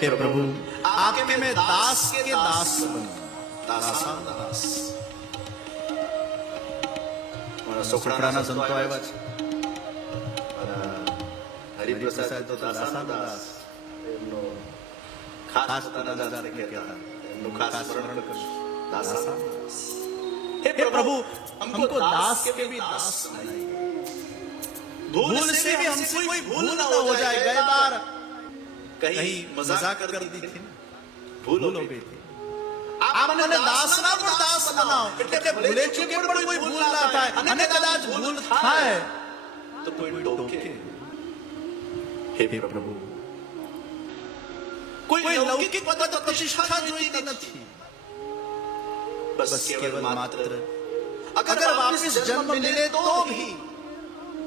हे प्रभु आपके मैं दास के दास बनूं, दासा दास। મારા સોખડાના સંતો આવ્યા છે, હરિપ્રસાદ તો દાસા દાસ, એમનો ખાસ પોતાના દાસને કહેતા, એમનું ખાસ સ્મરણ કરશું, દાસા દાસ। हे प्रभु हमको दास के भी दास बनाइए, भूल से भी हमसे कोई भूल ना हो जाए। गए बार कहीं मजाक कर दी थी, भूल हो गई थी। आप મને દાસના પણ દાસ બનાવો, એટલે ભૂલે ચૂકે પણ કોઈ ભૂલ ના થાય, અને કદાચ ભૂલ થાય તો કોઈ ટોકે। હે પ્રભુ કોઈ લૌકિક પદ પ્રતિષ્ઠા જોઈતી નથી, बस केवल मात्र अगर वापस जन्म मिले तो भी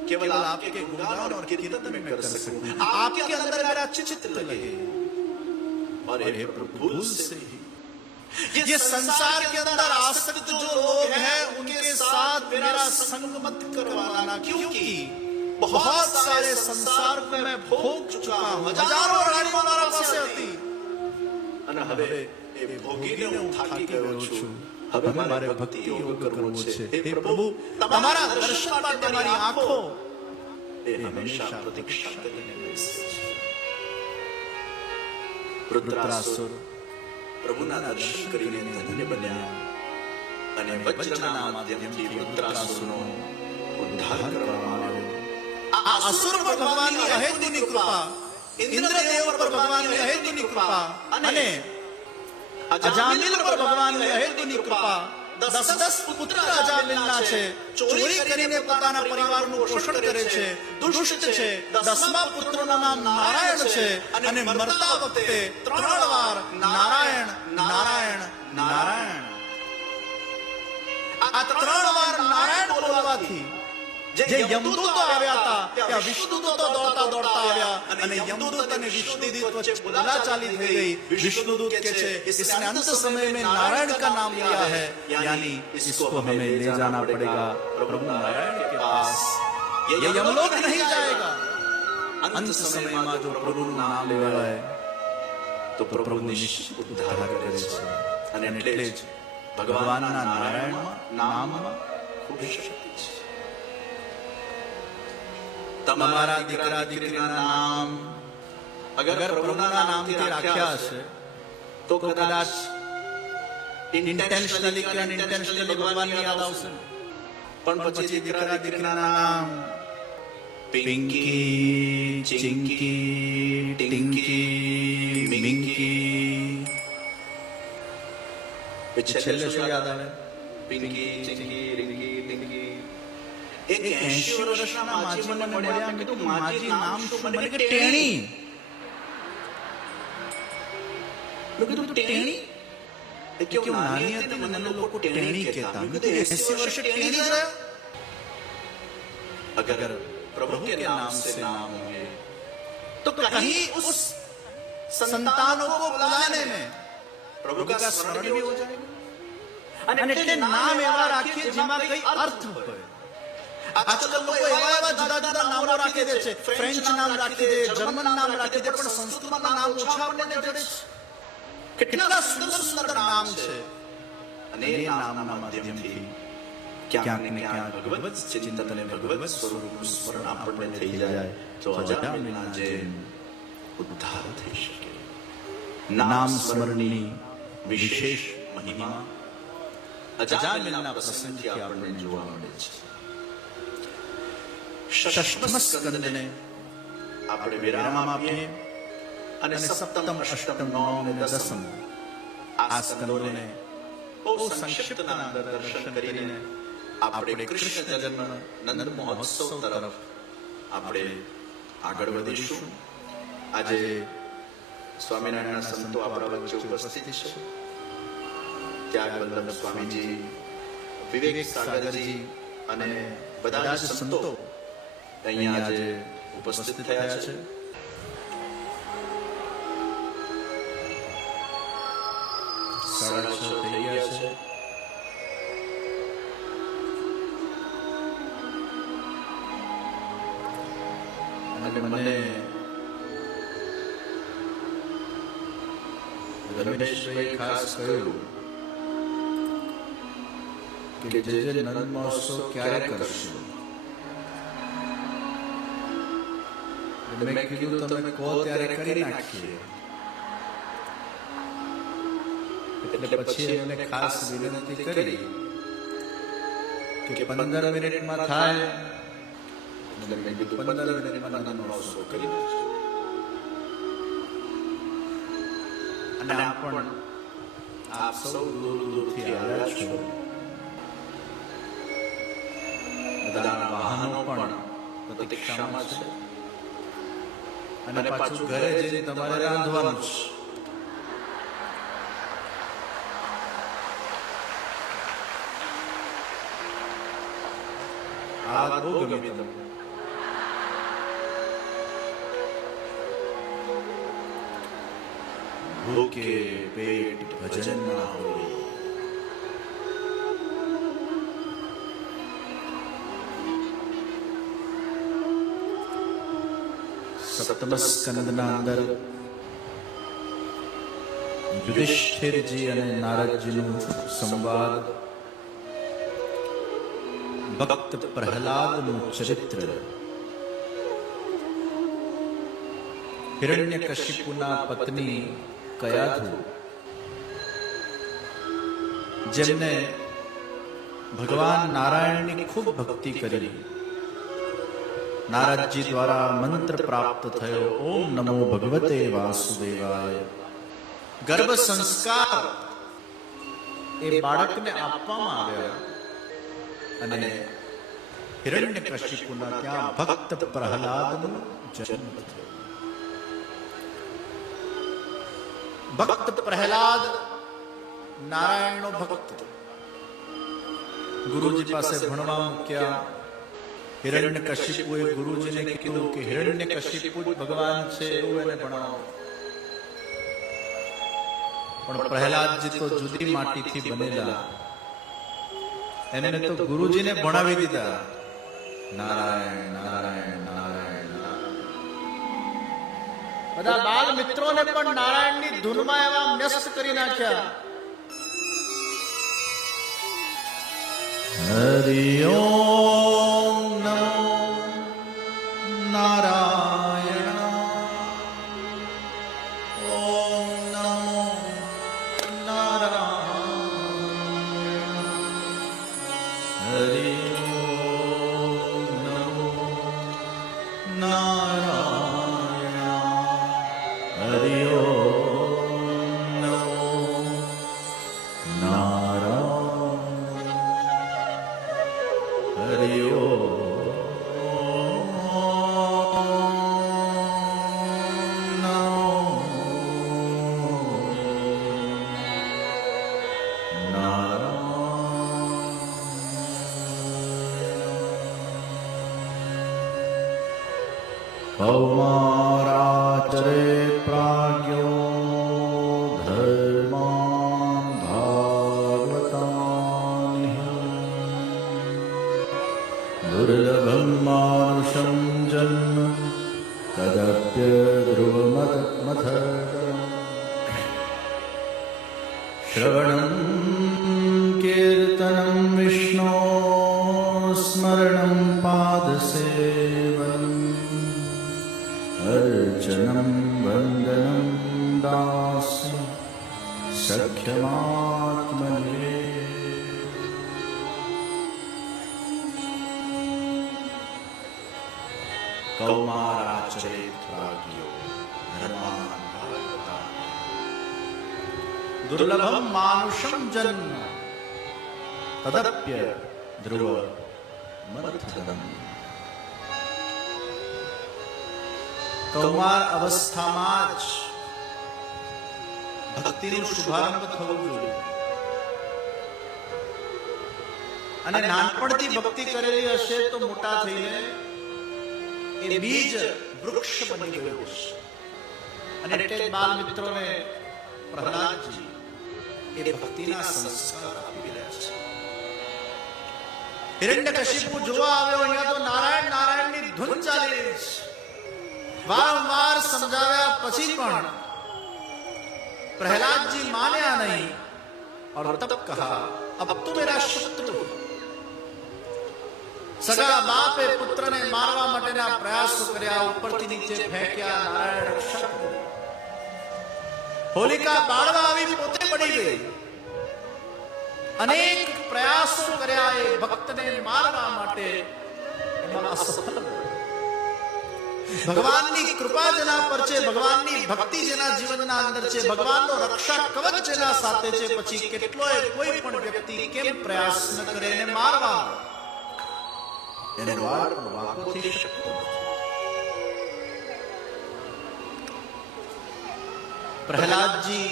केवल आपके गुणगान और कीर्तन में कर सकूं, आपके अंदर मेरा चित्त लगे। और हे प्रभु भूल से ही ये संसार के अंदर आसक्त जो लोग हैं उनके साथ मेरा संग मत करवाना, क्योंकि बहुत सारे संसार को मैं भोग चुका हूं। हजारों राणियों मारा પાસે હતી અને હવે એ ભોગીને હું થાકી ગયો છું। હવે મારે ભક્તિ યોગ કરવો છે। હે પ્રભુ તમારા દર્શન માટે મારી આંખો એ હંમેશા પ્રતીક્ષા કરીને બેસે છે। રુદ્રાસુર પ્રભુના દર્શન કરીને ધન્ય બન્યા અને વજ્રના માધ્યમથી રુદ્રાસુરનો ઉદ્ધાર કરવામાં આવ્યો। આ અસુર પર ભગવાનની અહેતુની કૃપા, ઇન્દ્રદેવ પર ભગવાનની અહેતુની કૃપા અને અજામિલ પર ભગવાનની અહેતુની કૃપા। 10 પુત્ર અજામિલના છે, ચોરી કરીને પોતાના પરિવારનું પોષણ કરે છે, દુષ્ટ છે। 10મા પુત્રનું નામ નારાયણ છે અને મરતા વખતે 3 વાર નારાયણ નારાયણ નારાયણ, આ 3 વાર નારાયણ બોલવાથી જે યમદૂતો આવ્યા હતા ત્યાં વિષ્ણુદૂતો દોડતા દોડતા આવ્યા અને यमदूत અને विष्णुदूत वच्चे बोलाचाली થઈ ગઈ। विष्णुदूत कहते हैं इसने अंत समय में नारायण का नाम लिया है, यानी इसको हमें ले जाना पड़ेगा प्रभु नारायण के पास। ये यमलोक नहीं जाएगा। अंत समय में जो प्रभु नाम લેવાય તો પ્રભુ નિશ્ચિત ઉદ્ધાર કરે છે। અને એટલે જ ભગવાનના નારાયણમાં નામમાં ખૂબ શક્તિ છે। તમારા દીકરા દીકરીના નામ અગર પ્રભુના નામથી રાખ્યા હશે તો કદાચ ઇન્ટેન્શનલી કે અનઇન્ટેન્શનલી ભગવાનની યાદ આવશે, પણ પછી દીકરા દીકરીના નામ પિંકી, ચિંકી, ટિંકી, મિંકી, છેલ્લે શું યાદ આવે? પિંકી, ચિંકી, રિંકી, ટિંકી। एक 80 વર્ષના માજી મને મળ્યા, મેં કીધું માજી નામ શું? મને કે ટેણી। મેં કીધું ટેણી? એ કેવું નાની હતી ને મને લોકો ટેણી કહેતા। મેં કીધું 80 વર્ષે ટેણી જ રહ્યા? अगर प्रभु के नाम से नाम होंगे तो कहीं उस संतानों को बुलाने में प्रभु का स्मरण भी हो जाएगा। અને એટલે નામ એવા રાખીએ જેમાં કઈ અર્થ હોય। आजकल लोग एवा जुदा जुदा नाम राखी दे छे, फ्रेंच नाम राखी दे, जर्मन नाम राखी दे, पण संस्कृतમાં નામ ઓછા આપણને જડે છે। કેટલા સુંદર સુંદર નામ છે અને એ નામના માધ્યમથી ક્યાંક ને ક્યાંક ભગવત ચિંતન અને ભગવત સ્વરૂપનું સ્મરણ આપણને થઈ જાય તો અજામિલના જેમ ઉદ્ધાર થઈ શકે। નામ સ્મરણની વિશેષ મહિમા અજામિલના પ્રસંગથી આપણને જોવા મળે છે। षष्ठम स्कंदने આપણે વિરામ આપીએ અને સપ્તમ, અષ્ટમ, નવમ અને દસમ આ સ્કંદોને બહુ સંક્ષિપ્તના અંદર દર્શન કરીને આપણે કૃષ્ણ જન્મ નંદ મહોત્સવ તરફ આપણે આગળ વધીશું। આજે સ્વામિનારાયણના સંતો આપણા વચ્ચે ઉપસ્થિત છે। ત્યાગ વલ્લભ સ્વામીજી, વિવેક સાગરજી અને બધા જ સંતો અહીંયા આજે ઉપસ્થિત થયા છે। સાડા 6 થઈ ગયા છે। અને મને રમેશભાઈ ખાસ કહ્યું કે જે નંદ મહોત્સવ ક્યારે કરશું. મેં કીધું તમે કહો ત્યારે કરી નાખીએ. એટલે પછી એમને ખાસ વિનંતી કરી કે 15 મિનિટમાં થાય. એટલે મેં કીધું 15 મિનિટમાં નંદ મહોત્સવ કરી નાખશું. અને આપ સૌ દૂર દૂરથી આવ્યા છો. બધાના વાહનો પણ પ્રતીક્ષામાં છે અને પાછું ઘરે જઈને તમારે રાંધવાનું છે. આ બહુ ગમી તમને. ભૂકે પેટ ભજન ના હોય. સપ્તમ સ્કંદના અંદર યુધિષ્ઠિરજી અને નારદજીનું સંવાદ, ભક્ત પ્રહલાદનું ચરિત્ર, હિરણ્યકશિપુના પત્ની કયાધુ જેમને ભગવાન નારાયણની ખૂબ ભક્તિ કરી, નારદજી દ્વારા મંત્ર પ્રાપ્ત થયો, ઓમ નમો ભગવતે વાસુદેવાય. ગર્ભ સંસ્કાર એ બાળકને આપવામાં આવ્યા અને હિરણ્યકશિપુના ત્યાં ભક્ત પ્રહલાદનો જન્મ થયો. ભક્ત પ્રહલાદ નારાયણનો ભક્ત ગુરુજી પાસે ભણવા મૂક્યા. હિરણ્યકશિપુએ ગુરુજીને કીધું કે હિરણ્યકશિપુ ભગવાન છે એવું એને ભણાવો. પણ પ્રહલાદજી તો જુદી માટીથી બનેલા, એને તો ગુરુજીને ભણાવી દીધા. નારાયણ નારાયણ નારાયણ નારાયણ. બધા બાલ મિત્રોને પણ નારાયણની ધૂનમાં એવા ન્યસ્ત કરી નાખ્યા. હરિ ઓમ નમો નારાયણ. ઓમ નમો નારાયણ. હરિ ઓમ નમો નારાયણ. હરિ ઓમ નમો નારાયણ. હરિ ઓમ કૌમારાચરે પ્રાજ્ઞો ધર્માન ભાગવતાનિ દુર્લભમ માનુષમ જન્મ તદપ્ય ધ્રુવમથર્ગમ શ્રવણં કીર્તनं વિષ્ણો સ્મરણં પાદસેવનં અર્ચનં વંદનં દાસ્ય સખ્યમાત્મને. કૌમારાચરેત પ્રાજ્ઞો ધર્માન ભાગવતાનિ દુર્લભમ માનુષમ જન્મ તદપ્ય ધ્રુવ મથર્ગમ. કૌમાર અવસ્થામાં જ ભક્તિનો શુભારંભ થવો જોઈએ અને નાનપણથી ભક્તિ કરેલી હશે તો મોટા થઈને એ બીજ વૃક્ષ બની ગયું હશે. અને એટલે બાલ મિત્રોને પ્રહલાદજી એ ભક્તિના સંસ્કાર આપી રહ્યા છે. હિરણ્યકશિપુ જોવા આવ્યો, અહીંયા તો નારાયણ નારાયણની ધૂન ચાલી રહી છે. વારંવાર સમજાવ્યા પછી પણ प्रहलाद जी मान्या नहीं और तब कहा अब तू मेरा शत्रु। सगा बापे पुत्र ने मारवा माटेना प्रयासो कर्या, उपरथी नीचे फेंक्या, नारायण रक्षक। होलिका बाळवा आवी पोते पड़ी गई। अनेक प्रयासो कर्या ए भक्तने मारवा माटे, एमां असफल। ભગવાનની કૃપા જેના પર છે, ભગવાનની ભક્તિ જેના જીવનના અંદર છે, ભગવાનનો રક્ષા કવચ જેના સાથે છે, પછી કેટલોય કોઈ પણ વ્યક્તિ કેમ પ્રયાસ ન કરે એને મારવા, એને વાળ પણ વાંકો થઈ શકતો નથી। પ્રહલાદજી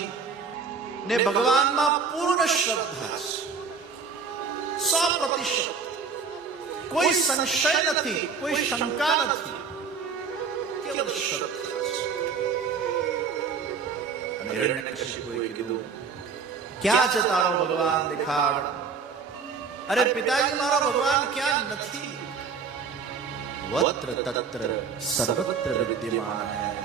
ને ભગવાનમાં પૂર્ણ શ્રદ્ધા છે, 100%, કોઈ સંશય નથી, કોઈ શંકા નથી। क्या છે તારો ભગવાન દેખાડ? અરે પિતાજી મારો ભગવાન ક્યાં નથી? વત્ર તત્ર સર્વત્ર વિદ્યમાન હૈ।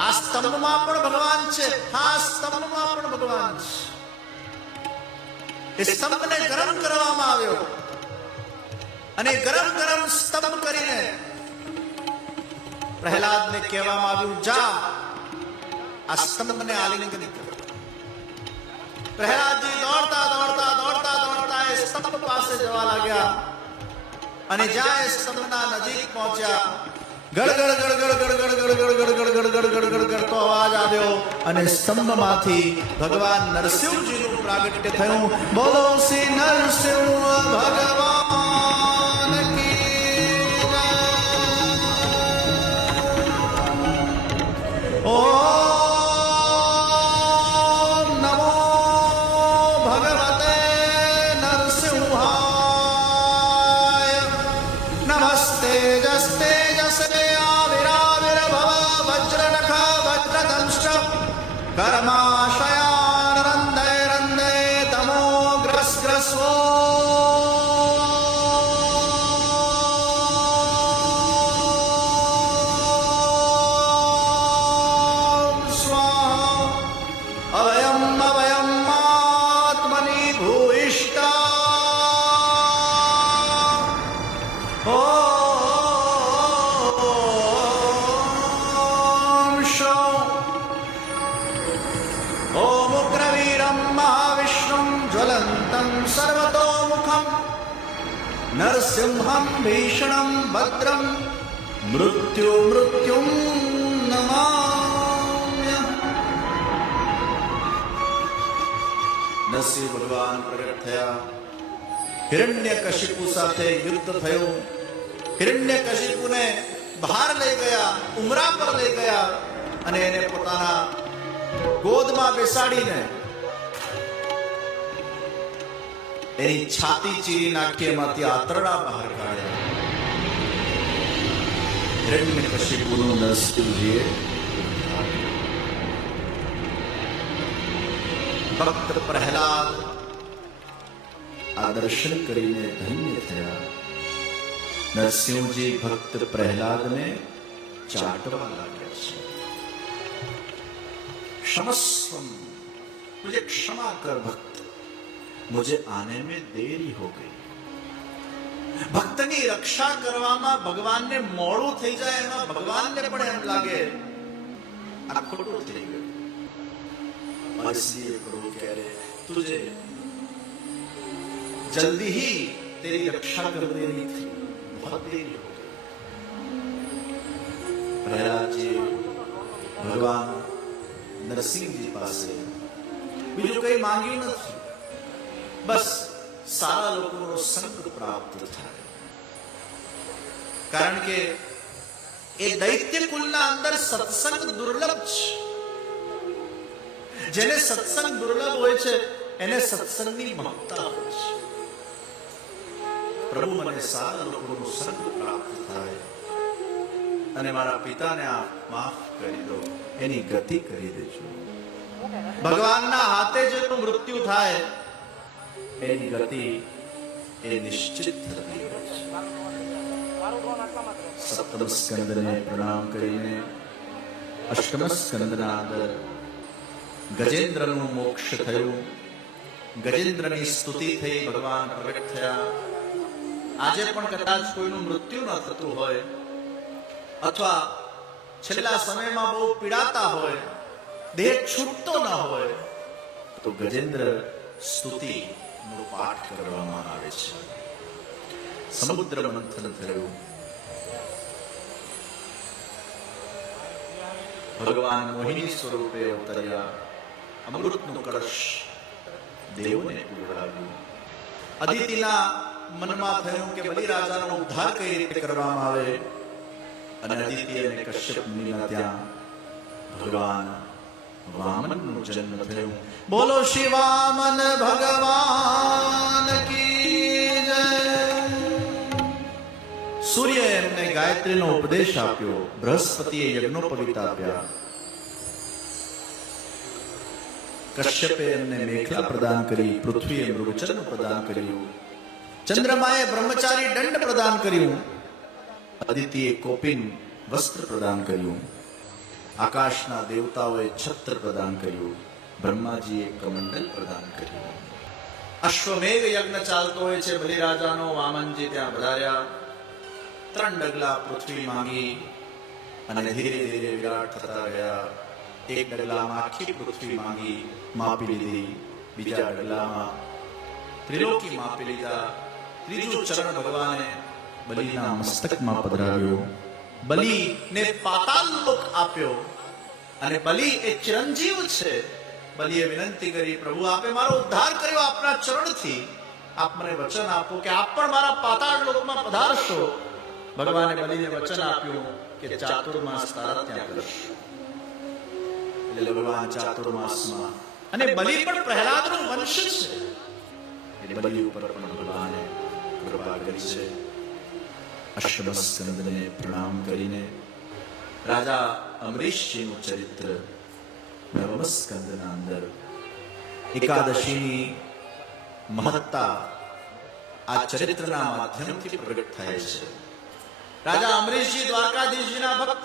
આ સ્તંભમાં પણ ભગવાન છે, હા સ્તંભમાં પણ ભગવાન છે। એ સ્તંભને ગરમ કરવામાં આવ્યો અને ગરમ ગરમ સ્તંભ કરીને प्रहलाद ने कहेवामां आव्युं जा आ स्तंभने आलिंगन कर। प्रहलाद जी दौड़ता दौड़ता दौड़ता दौड़ता ए स्तंभ पासे जवा लाग्या अने ज्यां ए स्तंभना नजीक पहोंच्या गड़गड़ गड़गड़ गड़गड़ गड़गड़ गड़गड़ गड़गड़ गड़गड़ करतो अवाज આવ્યો અને સ્તંભમાંથી ભગવાન નરસિંહજીનું પ્રાગટ્ય થયું। બોલો શ્રી નરસિંહ ભગવાન કી ओम नमो भगवते नरसिंहाय। नमस्ते जस्ते जसते आविराविर्भव वज्रनख वज्रदंष्ट कर्माशयान रन्धे रन्धे तमो ग्रस्ग्रस्वो। नरसिंहं भीषणं भद्रं मृत्यु मृत्युं नमाम्यहम्। नरसिंह भगवान प्रकट थया। हिरण्यकशिपु साथे युद्ध थयुं। हिरण्यकशिपुने बहार लई गया, उमरा पर लई गया અને એને પોતાના ગોદમાં બેસાડીને એની છાતી ચીરી નાખી એમાંથી આંતરડા બહાર કાઢ્યા। હિરણ્યકશિપુનું નરસિંહજીએ ભક્ત પ્રહલાદ આ દર્શન કરીને ધન્ય થયા। નરસિંહજી ભક્ત પ્રહલાદને ચાટવા લાગ્યા છે। क्षमस्वम, मुझे क्षमा कर भक्त, मुझे आने में देरी हो गई। ભક્તની રક્ષા કરવામાં ભગવાનને મોડું થઈ જાય એમાં ભગવાનને પણ એમ લાગે આ ખોટું થઈ ગયું। और इसलिए प्रभु कह रहे तुझे जल्दी ही तेरी रक्षा कर देनी थी, बहुत देरी हो गई। प्रहलाद जी भगवान नरसिंहजी પાસે બીજું કઈ માંગ્યું નથી, બસ સારા લોકોનો સંગ પ્રાપ્ત થાય। કારણ કે એ દૈત્ય કુલના અંદર સત્સંગ દુર્લભ છે। જેને સત્સંગ દુર્લભ હોય છે એને સત્સંગની મહત્તા હોય છે। પ્રભુ મને સારા લોકોનો સંગ પ્રાપ્ત થાય અને મારા પિતાને આ માફ કરી દો, એની ગતિ કરી દેજો। ભગવાનના હાથે જેનું મૃત્યુ થાય એની ગતિ એ નિશ્ચિત થતી હોય છે। સપ્તમ સ્કંદને પ્રણામ કરીને અષ્ટમ સ્કંદના અંદર ગજેન્દ્રનું મોક્ષ થયું. ગજેન્દ્રની સ્તુતિ થઈ, ભગવાન પ્રગટ થયા. આજે પણ કદાચ કોઈનું મૃત્યુ ન થતું હોય અથવા છેલ્લા સમયમાં બહુ પીડાતા હોય, દેહ છૂટતો ન હોય, તો ગજેન્દ્ર સ્તુતિનો પાઠ કરવામાં આવે છે. સમુદ્ર મંથન થયું. ભગવાન મોહિની સ્વરૂપે અવતર્યા. અમૃતનું કળશ દેવોને પીવડાવ્યું. અદિતિના મનમાં થયું કે બલિરાજાનો ઉદ્ધાર કઈ રીતે કરવામાં આવે, અને અદિતિ અને કશ્યપ મુનિના ત્યાં ભગવાન વામનનો જન્મ થયો. બોલો શ્રી વામન ભગવાન કી જય. સૂર્ય એમને ગાયત્રીનો ઉપદેશ આપ્યો, બૃહસ્પતિએ યજ્ઞોપવિત આપ્યા, કશ્યપે એમને મેખલા પ્રદાન કરી, પૃથ્વીએ મૃગચર્મ પ્રદાન કર્યું, ચંદ્રમાએ બ્રહ્મચારી દંડ પ્રદાન કર્યું, અદિતિએ કોપિન વસ્ત્ર પ્રદાન કર્યું, આકાશના દેવતાઓએ છત્ર પ્રદાન કર્યું, બ્રહ્માજીએ કમંડલ પ્રદાન કર્યું. અશ્વમેઘ યજ્ઞ ચાલતો હોય છે. બલિરાજાનો વામનજી ત્યાં પધાર્યા. 3 ડગલા પૃથ્વી માંગી અને ધીરે ધીરે વિરાટ થતા ગયા. 1 ડગલામાં આખી પૃથ્વી માંગી, માપી લીધી. બીજા ડગલામાં ત્રિલોકી માપી લીધા. ત્રીજું ચરણ ભગવાને બલિના મસ્તકમાં પધરાવ્યો. બલિને પાતાલ લોક આપ્યો, અને બલિ એ ચિરંજીવ છે. બલિએ વિનંતી કરી, પ્રભુ આપે મારો ઉદ્ધાર કર્યો આપના ચરણથી, આપ મને વચન આપો કે આપ પણ મારા પાતાળ લોકમાં પધારશો. ભગવાને બલિને વચન આપ્યું કે ચાતુર્માસ તારા ત્યાં કરશો. એટલે ભગવાન ચાતુર્માસમાં, અને બલિ પણ પ્રહલાદનો વંશ છે, એટલે બલિ ઉપર પણ ભગવાને કૃપા કરી છે. અષ્ટમ સ્કંદને પ્રણામ કરીને રાજા અમરીશજીનું ચરિત્ર નવમ સ્કંદના અંદર એકાદશીની મહત્તા આ ચરિત્રના માધ્યમથી પ્રગટ થાય છે. રાજા અમરીશજી દ્વારકાધીશજીના ભક્ત,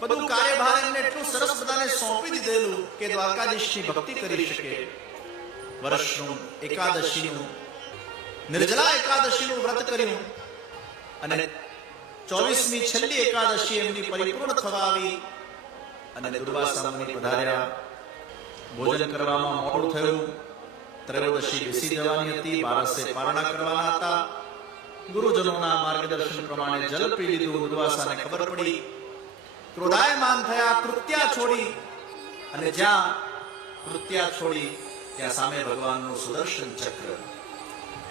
બધું કાર્યભાર એમને એટલું સરસ બધાને સોંપી દીધેલું કે દ્વારકાધીશની ભક્તિ કરી શકે. વર્ષનું એકાદશીનું, નિર્જલા એકાદશીનું વ્રત કર્યું, અને 24મી છેલ્લી એકાદશી એમની પરિપૂર્ણ થવા આવી. અને દુર્વાસા મુનિ પધાર્યા. ભોજન કરવામાં મોડું થયું. ત્રયોદશી બેસી જવાની હતી, 12 પારણા કરવાના હતા. ગુરુજનોના માર્ગદર્શન પ્રમાણે જલ પી લીધું. દુર્વાસાને ખબર પડી, ક્રોધાયમાન થયા, કૃત્યા છોડી. અને જ્યાં કૃત્યા છોડી ત્યાં સામે ભગવાનનું સુદર્શન ચક્ર.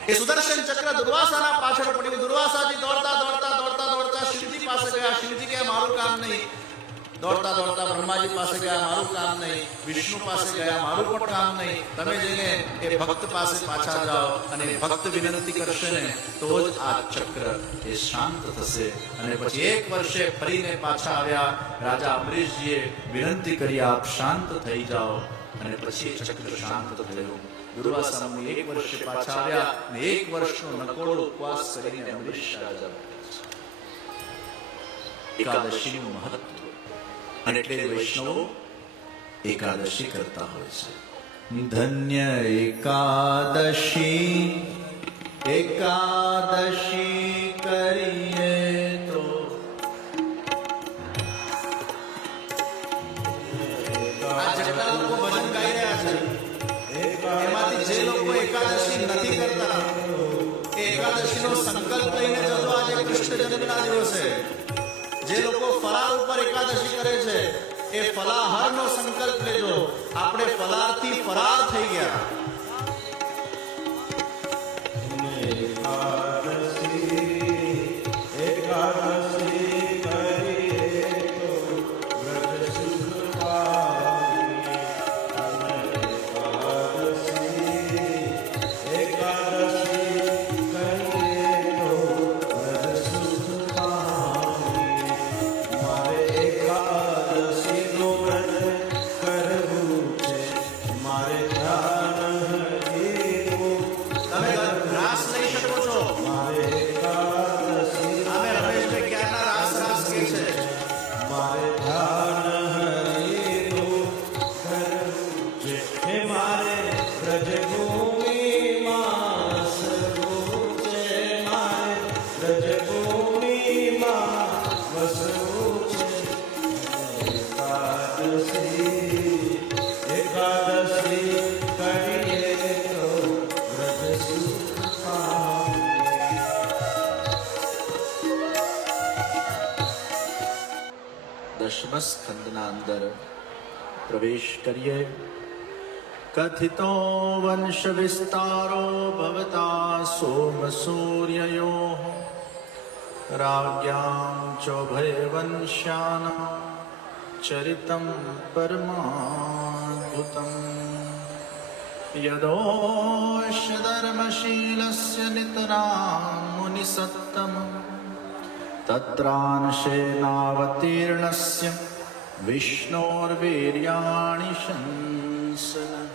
એ સુદર્શન ચક્ર દુર્વાસાના પાછળ પડ્યું. દુર્વાસાજી દોડતા દોડતા દોડતા દોડતા શિવજી પાસે ગયા. શિવજી કે મારું કામ નહીં. દોડતા દોડતા બ્રહ્માજી પાસે ગયા, મારું કામ નહીં. વિષ્ણુ પાસે ગયા, મારું પણ કામ નહીં. તમે જઈને એ ભક્ત પાસે પાછા જાઓ, અને ભક્ત વિનંતી કરશે ને તો જ આ ચક્ર એ શાંત થશે. અને પછી 1 વર્ષે ફરીને પાછા આવ્યા. રાજા અમરીશજીએ વિનંતી કરી, આપ શાંત થઈ જાઓ. અને પછી ચક્ર શાંત થયું. દુર્વાસા મુનિ 1 વર્ષે પાછા આવ્યા, અને 1 વર્ષનો નકોડો ઉપવાસ કરીને અમરીશ રાજા એકાદશીનું મહત્વ. અને એટલે વૈષ્ણવો એકાદશી કરતા હોય છે. ધન્ય એકાદશી, એકાદશી કરીએ તો. આ જેટલા લોકો ભજન ગાઈ રહ્યા છે, એમાંથી જે લોકો એકાદશી નથી કરતા, એ એકાદશીનો સંકલ્પ લઈને જતો. આજે કૃષ્ણ જન્મના દિવસે જે લોકો ફરાળ ઉપર એકાદશી કરે છે, એ ફલાહારનો સંકલ્પ લેજો. આપણે ફલાહારથી ફરાર થઈ ગયા. મારે ધ્યાન રજભૂમિમાં વસવું છે. એકાદશી કરીએ તો વ્રત સુખ પામીએ. દશમ સ્કંદના અંદર પ્રવેશ કરીએ. કથિતો વંશ વિસ્તારો ભવતા સોમ સૂર્યયોઃ રાજ્યાં ચોભય વંશ્યાનાં ચરિતં પરમાદ્ભુતં. યદોશ ધર્મશીલસ્ય નિતરાં મુનિસત્તમ તત્રાંશેનાવતીર્ણસ્ય विष्णोर्वीर्याणि शंसन.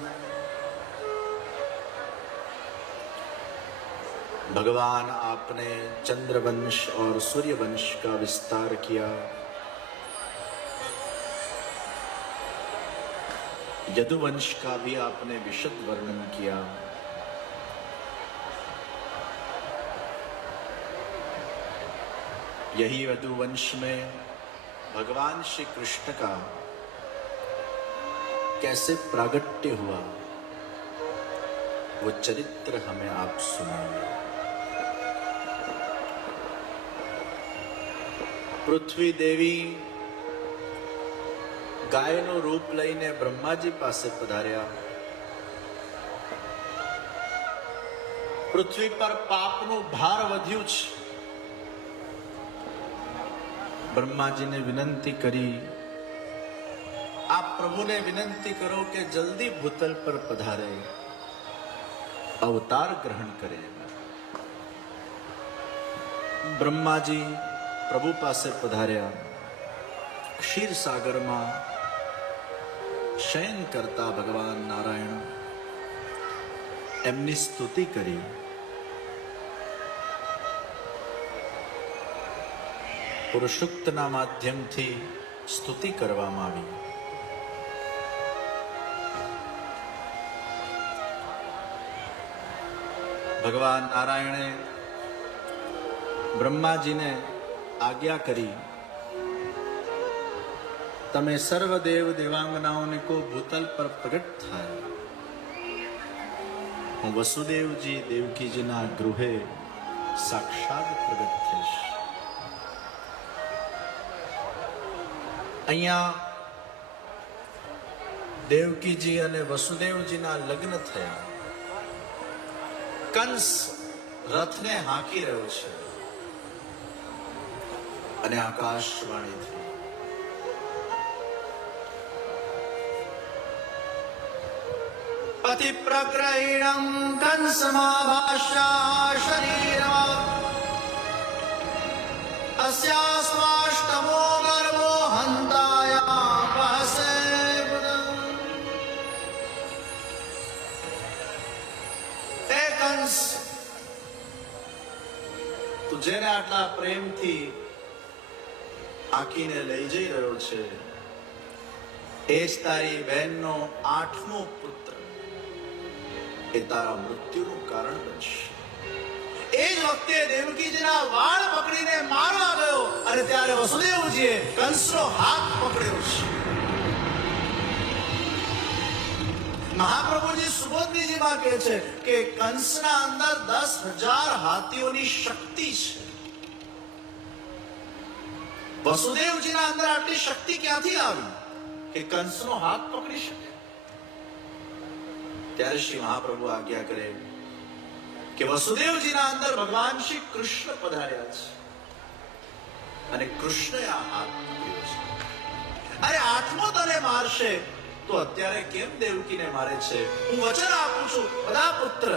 भगवान आपने चंद्रवंश और सूर्यवंश का विस्तार किया. यदुवंश का भी आपने विशद वर्णन किया. यही यदुवंश में भगवान श्री कृष्ण का कैसे प्रागट्य हुआ वो चरित्र हमें आप सुनाइए. પૃથ્વી દેવી ગાયનું રૂપ લઈને બ્રહ્માજી પાસે પધાર્યા. પૃથ્વી પર પાપનું ભાર વધ્યું છે. બ્રહ્માજીને વિનંતી કરી, આપ પ્રભુને વિનંતી કરો કે જલ્દી ભૂતલ પર પધારે, અવતાર ગ્રહણ કરે. બ્રહ્માજી પ્રભુ પાસે પધાર્યા. ક્ષીર સાગરમાં શયન કરતા ભગવાન નારાયણ એમની સ્તુતિ કરી. પુરુષોક્તના માધ્યમથી સ્તુતિ કરવામાં આવી. ભગવાન નારાયણે બ્રહ્માજીને આજ્ઞા કરી, તમે સર્વ દેવ દેવાંગનાઓને કો ભૂતલ પર પ્રગટ થાય. હું વસુદેવજી દેવકીજીના ગૃહે સાક્ષાત પ્રગટ થઈશ. અહીંયા દેવકીજી અને વસુદેવજીના લગ્ન થયા. કંસ રથને હાંકી રહ્યો છે અને આકાશવાણી થઈ, પતિ પ્રગ્રહીણમ કંસમાભાષ્યા શરીરમ અસ્યાસ્વાષ્ટમો ગર્ભો હંતાયા વહસે બુધં. હે કંસ, તું જેને આટલા પ્રેમથી આકીને લઈ જઈ રહ્યો છે, એ જ તારી બહેનનો 8મો પુત્ર, એ તારા મૃત્યુનું કારણ બનશે. એ જ વખતે દેવકીજીના વાળ પકડીને મારવા ગયો અને ત્યારે વસુદેવજીએ કંસનો હાથ પકડ્યો છે. મહાપ્રભુજી સુબોધનીજીમાં કહે છે કે કંસના અંદર 10,000 હાથીઓની શક્તિ છે. વસુદેવજીના અંદર આટલી શક્તિ ક્યાંથી આવી કે કંસનો હાથ પકડી શકે? ત્યારે શ્રી મહાપ્રભુ આજ્ઞા કરે કે વસુદેવજીના અંદર ભગવાન શ્રી કૃષ્ણ પધાર્યા છે અને કૃષ્ણએ આ હાથ પકડ્યો છે. અરે 8મો તને મારશે તો અત્યારે કેમ દેવકીને મારે છે? હું વચન આપું છું, બધા પુત્ર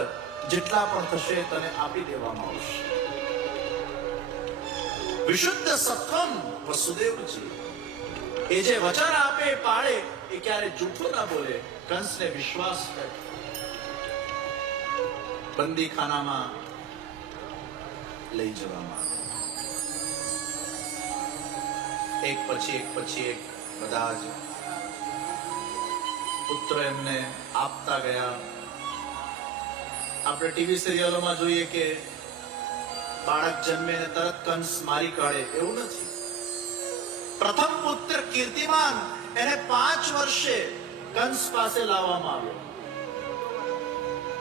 જેટલા પણ થશે તને આપી દેવામાં આવશે. વિશુદ્ધ સત્વમ વસુદેવજી, એ જે વચન આપે પાળે, એ ક્યારે જૂઠું ના બોલે. કંસને વિશ્વાસ કરે. બંદીખાનામાં લઈ જવામાં એક પછી એક બધા જ પુત્ર એમને આપતા ગયા. આપણે ટીવી સિરિયલોમાં જોઈએ કે બાળક જન્મે ને તરત કંસ મારી કાઢે એવું નથી. પ્રથમ પુત્ર કીર્તિમાન એને 5 વર્ષે કંસ પાસે લાવવામાં આવ્યો.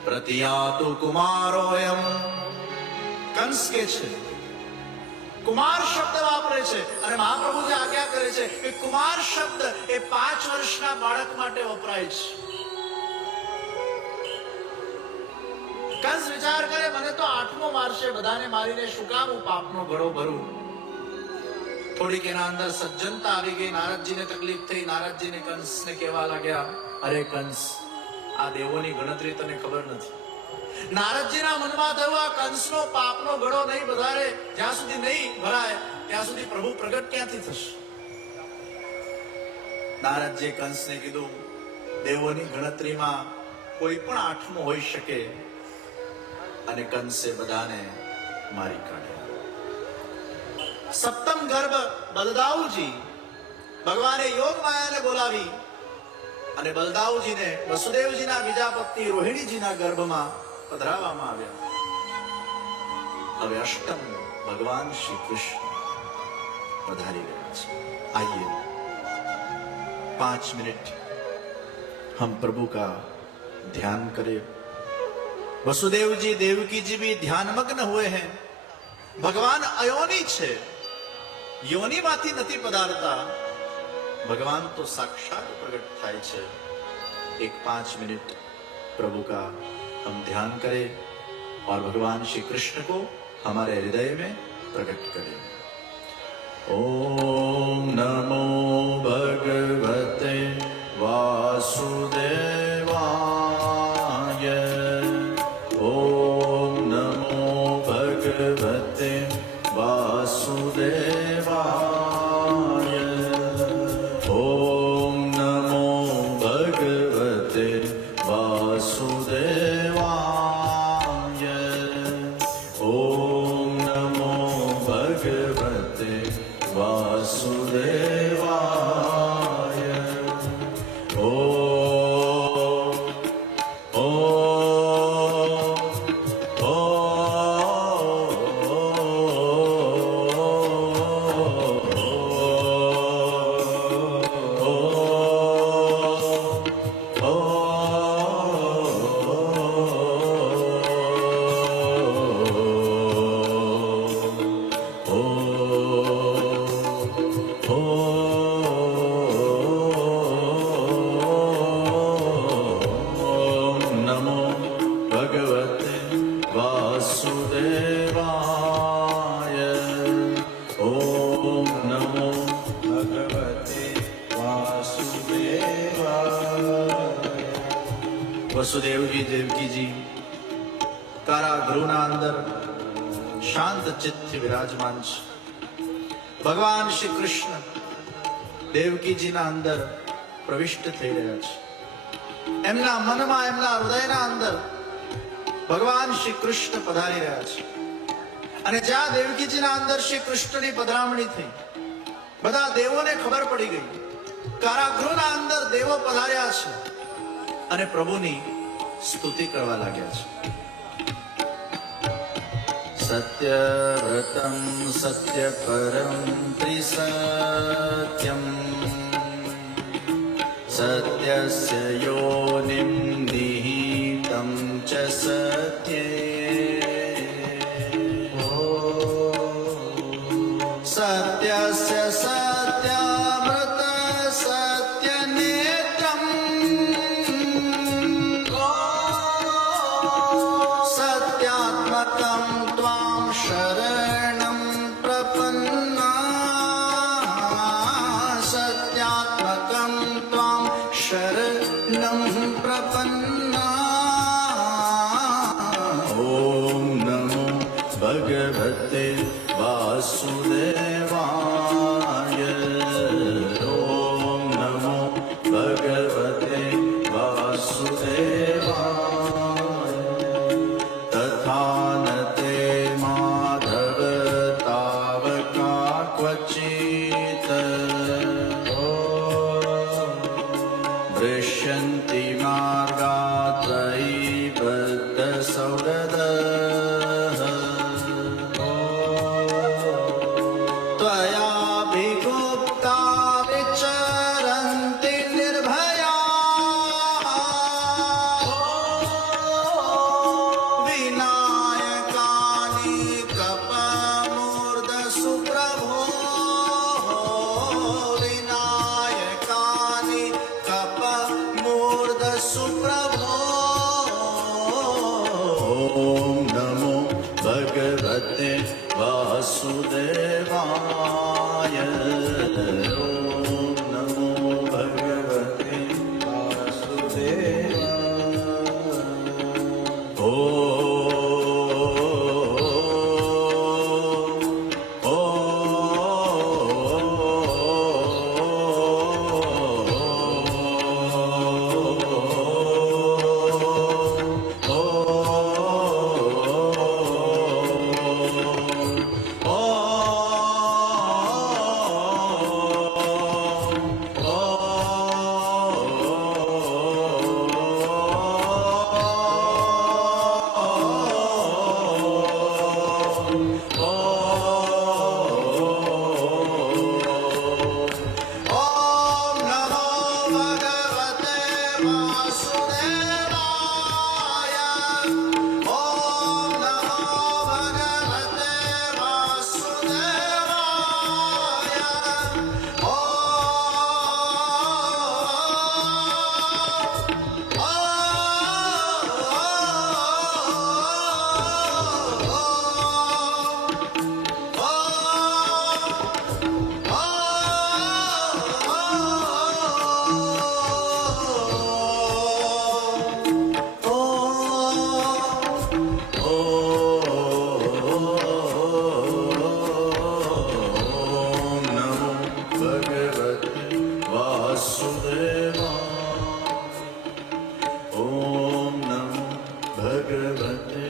પ્રતિયાતુ કુમારોયમ, કંસ કે છે, કુમાર શબ્દ વાપરે છે અને મહાપ્રભુજી આજ્ઞા કરે છે કે કુમાર શબ્દ એ 5 વર્ષના બાળક માટે વપરાય છે. કંસ વિચાર કરે મને તો 8મો મારશે, બધાને મારીને શું કામ હું પાપનો ઘડો ભરું. થોડીક એના અંદર સજ્જનતા આવી ગઈ. નારદજીને તકલીફ થઈ. નારદજીને કંસને કહેવા લાગ્યા, અરે કંસ, આ દેવોની ગણતરી તને ખબર નથી. નારદજીના મનમાં થયું આ કંસનો પાપનો ઘડો નહીં વધારે, જ્યાં સુધી નહીં ભરાય ત્યાં સુધી પ્રભુ પ્રગટ ક્યાંથી થશે. નારદજીએ કંસને કીધું, દેવોની ગણતરીમાં કોઈ પણ 8મો હોઈ શકે. અને કંસે બધાને મારી કાઢ્યા. સપ્તમ ગર્ભ બલદાઉજી, ભગવાને યોગ માયાને બોલાવી અને બલદાઉજીને વસુદેવજીના બીજા પત્ની રોહિણીજીના ગર્ભમાં પધરાવવામાં આવ્યા. હવે અષ્ટમ ભગવાન શ્રી કૃષ્ણ પધારી રહ્યા છે. आइए 5 मिनट हम प्रभु का ध्यान करें. वसुदेव जी देवकी जी भी ध्यान मग्न हुए हैं. भगवान अयोनी छे, योनि माथी नथी पधारता. भगवान तो साक्षात प्रकट થાય છે. एक 5 मिनट प्रभु का हम ध्यान करें और भगवान श्री कृष्ण को हमारे हृदय में प्रकट करें. ओम नमो भगवते वासुदेवाय. ओम नमो भगवते वासुदेवाय. ओम नमो भगवते वासुदेवाय. ओम नमो भगवते वासुदेवाय. वसुदेवजी देवकी जी कारागृहના અંદર શાંત ચિત્તથી વિરાજમાન છે. ભગવાન શ્રી કૃષ્ણ દેવકીજીના અંદર પ્રવિષ્ટ થઈ રહ્યા છે. એમના મનમાં, એમના હૃદયના અંદર ભગવાન શ્રી કૃષ્ણ પધારી રહ્યા છે. અને જ્યાં દેવકીજીના અંદર શ્રી કૃષ્ણની પધરામણી થઈ, બધા દેવોને ખબર પડી ગઈ. કારાગૃહના અંદર દેવો પધાર્યા છે અને પ્રભુની સ્તુતિ કરવા લાગ્યા છે. સત્યવ્રતમ સત્યપરમ ત્રિસત્યમ સત્યસ્ય યોનિમ નિહિતમ ચ સત્યે. સત્યસ્ય સત્યવ્રત સત્યનેત્રમ સત્યાત્મકમ ત્વામ શરણમ પ્રપન્ના. સત્યાત્મકમ ત્વામ શરણમ પ્રપન્ના. ઓમ નમો ભગવતે વાસુદેવાય. ઓમ નમો ભગવતે વાસુદેવાય. તથા ન તે માધવ તાવકા ક્વચિત દૃશ્યન્તિ માર્ગા ત્વયિ બદ્ધ સૌહૃદઃ. વાસુદેવાય. ઓમ નમો ભગવતે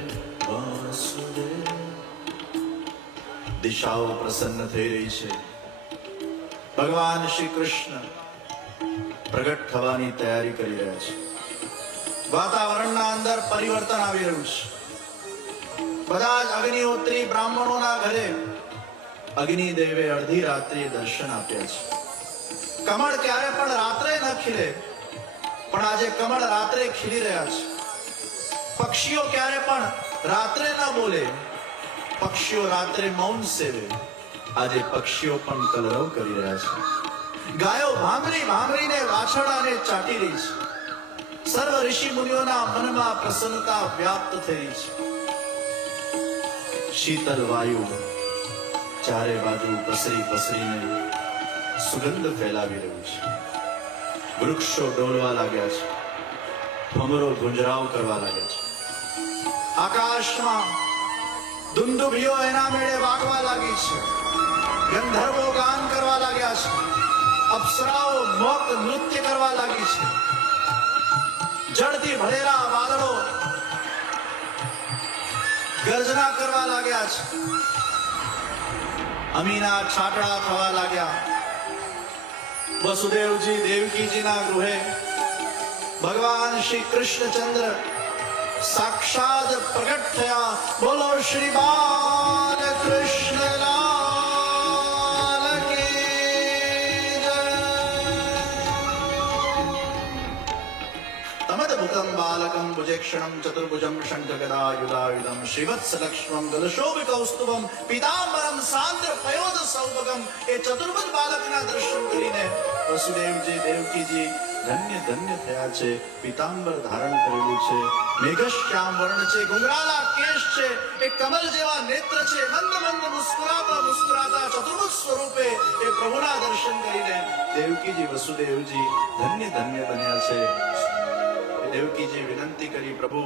વાસુદેવાય. દિશાઓ પ્રસન્ન થઈ રહી છે. ભગવાન શ્રી કૃષ્ણ પ્રગટ થવાની તૈયારી કરી રહ્યા છે. વાતાવરણના અંદર પરિવર્તન આવી રહ્યું છે. બધા જ અગ્નિહોત્રી બ્રાહ્મણોના ઘરે અગ્નિદેવે અડધી રાત્રિએ દર્શન આપ્યા છે. કમળ ક્યારે પણ રાત્રે ન ખીલે, પણ આજે કમળ રાત્રે ખીલી રહ્યા છે. પક્ષીઓ ક્યારે પણ રાત્રે ન બોલે, પક્ષીઓ રાત્રે મૌન સેવે. આજે પક્ષીઓ પણ કલરવ કરી રહ્યા છે. ગાયો ભાંભરી ભાંભરીને વાછરડાને ચાટી રહી છે. સર્વ ઋષિ મુનિઓના મનમાં પ્રસન્નતા વ્યાપ્ત થઈ છે. શીતલ વાયુ ચારે બાજુ પસરી પસરીને સુગંધ ફેલાવી રહ્યું છે. વૃક્ષો ડોલવા લાગ્યા છે. ભમરો ગુંજરાવ કરવા લાગ્યા છે. આકાશમાં દુંદુભીઓ એના મેળે વાગવા લાગી છે. ગંધર્વો ગાન કરવા લાગ્યા છે. અપ્સરાઓ મોક નૃત્ય કરવા લાગી છે. જળથી ભરેલા વાદળો ગર્જના કરવા લાગ્યા છે. અમીના છાટડા થવા લાગ્યા. વસુદેવજી દેવકીજીના ગૃહે ભગવાન શ્રી કૃષ્ણચંદ્ર સાક્ષાત પ્રગટ થયા. બોલો શ્રી બાલકૃષ્ણલાલ કી જય. તમદભુતં બાલકં ભુજેક્ષણં ચતુર્ભુજં શંખગદાયુધાયુધં શ્રીવત્સલક્ષ્મં ગલશોભિકૌસ્તુભં પીતાંબરં સાંદ્ર પયોદ સૌભગમ. એ ચતુર્ભુજ બાલકના દર્શન કરીને વસુદેવજી દેવકીજી ધન્ય ધન્ય થયા છે. પીતાંબર ધારણ કરેલું છે. મેઘશ્યામ વર્ણ છે. ઘુંઘરાલા કેશ છે. એક કમલ જેવા નેત્ર છે. મંદ મંદ મુસ્કુરાતા મુસ્કુરાતા ચતુર્ભુજ સ્વરૂપે એ પ્રભુના દર્શન કરીને દેવકીજી વસુદેવજી ધન્ય ધન્ય બન્યા છે. દેવકીજી વિનંતી કરી, પ્રભુ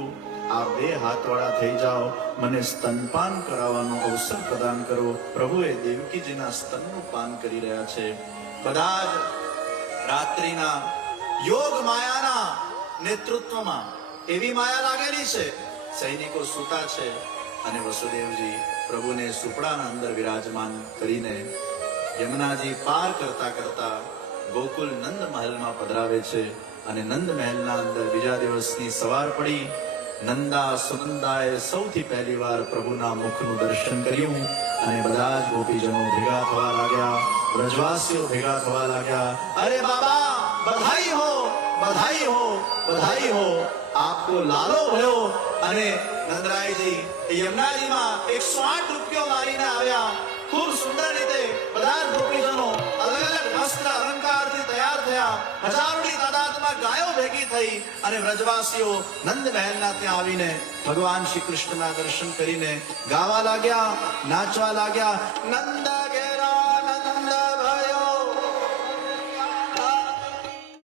આ બે હાથવાળા થઈ જાઓ, મને સ્તનપાન કરાવવાનો અવસર પ્રદાન કરો. પ્રભુએ દેવકીજીના સ્તનનું પાન કરી રહ્યા છે. બધા જ રાત્રિના યોગ માયાના નેતૃત્વમાં એવી માયા લાગેલી છે. સૈનિકો સૂતા છે અને વસુદેવજી પ્રભુને સુપડાના અંદર વિરાજમાન કરીને યમુનાજી પાર કરતા કરતા ગોકુલ નંદ મહેલમાં પધરાવે છે. અને નંદ મહેલના અંદર બીજા દિવસની સવાર પડી. નંદા સુનંદાએ સૌથી પહેલી વાર પ્રભુના મુખનું દર્શન કર્યું અને બધા જ ગોપીજનો ભેગા થવા લાગ્યા. બ્રજવાસીઓ ભેગા થવા લાગ્યા. અરે બાબા, બધાઈ હો, બધાઈ હો, બધાઈ હો, આપકો લાલો ભયો. અને નંદરાયજી યમુનાજીમાં 108 ડૂબકીઓ મારીને આવ્યા. ખૂબ સુંદર રીતે બધા જ ગોપીજનો અલગ અલગ વસ્ત્ર અલંકારથી તૈયાર થયા હજારોની તાદાદમાં ગાયો ભેગી થઈ અને વ્રજવાસીઓ નંદ મહેલના ત્યાં આવીને ભગવાન શ્રી કૃષ્ણના દર્શન કરીને ગાવા લાગ્યા, નાચવા લાગ્યા. નંદ